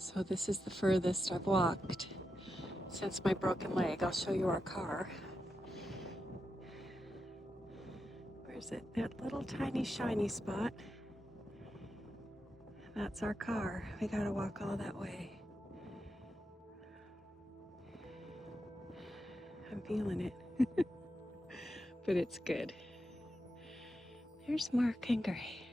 So this is the furthest I've walked since my broken leg. I'll show you our car. Where's it? That little tiny shiny spot. That's our car. We gotta walk all that way. I'm feeling it. But it's good. There's Mark and Gray.